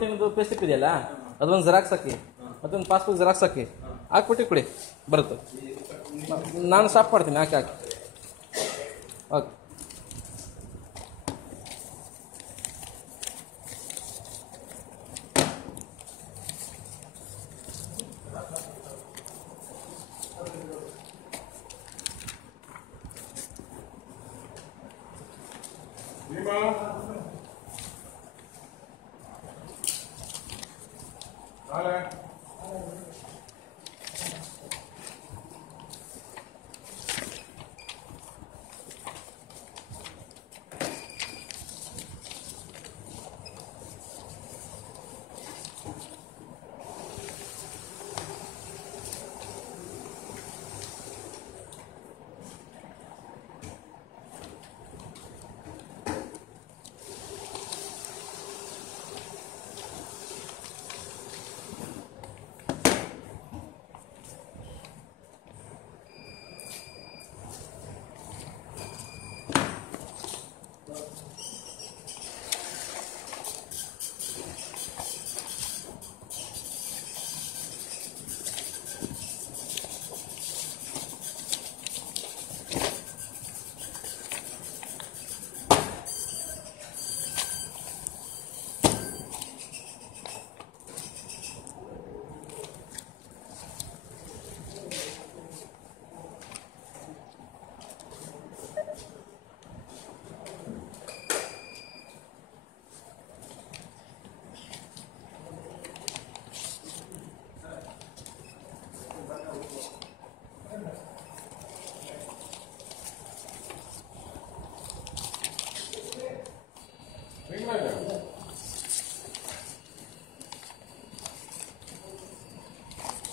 ತಿಂದು pay slip ಇದೆಯಲ್ಲ ಅದೊಂದು ಜೆರಾಕ್ಸ್ ಹಾಕಿ, ಅದೊಂದು ಪಾಸ್ಬುಕ್ ಜೆರಾಕ್ಸ್ ಹಾಕಿ, ಹಾಕ್ಬಿಟ್ಟು ಕೊಡಿ ಬರುತ್ತೆ. ನಾನು ಸ್ಟಾಪ್ ಮಾಡ್ತೀನಿ. ಹಾಕಿ ಓಕೆ.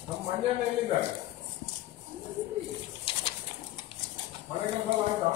ನಮ್ಮ ಮಂಡ್ಯನ ಎಲ್ಲಿದ್ದಾರೆ? ಮನೆ ಕೆಲಸ ಆಯ್ತಾ?